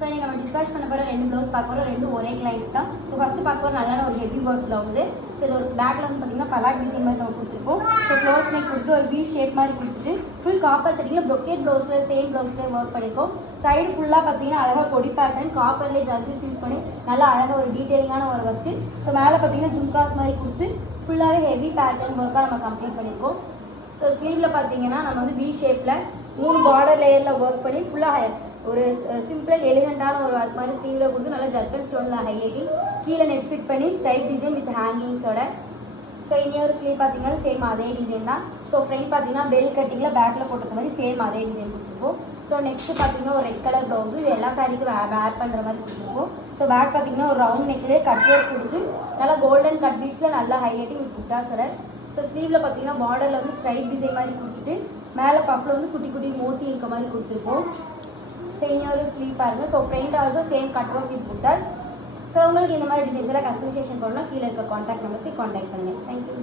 So இங்கே நம்ம dispatch பண்ண போகிற 2 ப்ளவுஸ் பார்க்க போகிறோம், 2 ஒரே கிளைண்ட் தான். ஸோ ஃபஸ்ட்டு பார்க்க போகிற நல்ல ஒரு ஹெவி ஒர்க் ப்ளவுஸு. ஸோ இது ஒரு பேக்கில் வந்து பார்த்தீங்கன்னா பலாக் டிசைன் மாதிரி நம்ம கொடுத்துருக்கோம். ஸோ க்ளோஸ் நெக் கொடுத்து ஒரு வி ஷேப் மாதிரி கொடுத்துட்டு ஃபுல் காப்பர் செட்டிங்கில் ப்ரொக்கேட் ப்ளவுஸில் சேம் ப்ளவுஸில் ஒர்க் பண்ணியிருக்கோம். சைடு ஃபுல்லாக பார்த்தீங்கன்னா அழகாக கொடி பேட்டர்ன் காப்பர்லேயே ஜர்க்கிஸ் யூஸ் பண்ணி நல்லா அழகாக ஒரு டீட்டெயிலிங்கான ஒரு ஒர்க்கு. ஸோ மேலே பார்த்தீங்கன்னா ஜும்காஸ் மாதிரி கொடுத்து ஃபுல்லாகவே ஹெவி பேட்டர்ன் ஒர்க்காக நம்ம கம்ப்ளீட் பண்ணியிருக்கோம். ஸோ ஸ்லீவில் பார்த்தீங்கன்னா நம்ம வந்து வி ஷேப்பில் 3 பார்டர் லேயரில் ஒர்க் பண்ணி ஃபுல்லாக ஒரு சிம்பிள் எலிகண்டான ஒரு ஒர்க் மாதிரி ஸ்லீவில் கொடுத்து நல்லா ஜர்க்கன் ஸ்டோனில் ஹைலைட்டிங் கீழே நெட் ஃபிட் பண்ணி ஸ்டைப் டிசைன் வித் ஹேங்கிங்ஸோட. ஸோ இன்னொரு ஸ்லீவ் பார்த்தீங்கன்னா சேம் அதே டிசைன் தான். ஸோ ஃப்ரண்ட் பார்த்தீங்கன்னா பெல் கட்டிங்கில் பேக்கில் போட்டிருக்க மாதிரி சேம் அதே டிசைன் கொடுத்துருக்கோம். ஸோ நெக்ஸ்ட் பார்த்தீங்கன்னா ஒரு ரெட் கலர் ப்ளவுஸு, இது எல்லா சாரிக்கும் வேர் பண்ணுற மாதிரி கொடுத்துருக்கோம். ஸோ பேக் பார்த்தீங்கன்னா ஒரு ரவுண்ட் நெக்லேயே கட் ஒர்க் கொடுத்து நல்லா கோல்டன் கட் பீட்ஸில் நல்லா ஹைலைட்டிங் வித் புட்டாஸோட. ஸோ ஸ்லீவில் பார்த்தீங்கன்னா பார்டரில் வந்து ஸ்ட்ரைட் டிசைன் மாதிரி கொடுத்துட்டு மேலே பஃபில் வந்து குட்டி குட்டி மோத்தி இருக்க மாதிரி கொடுத்துருக்கோம். ஸோ இன்னொரு ஸ்லீவ் பாருங்கள். So front also same cut work with buttas. So உங்களுக்கு இந்த மாதிரி டிசைன்ஸ் எல்லாம் கஸ்டமைசேஷன் பண்ணணும்னா கீழே இருக்க காண்டாக்ட் நம்பருக்கு காண்டாக்ட் பண்ணுங்கள். தேங்க்யூ.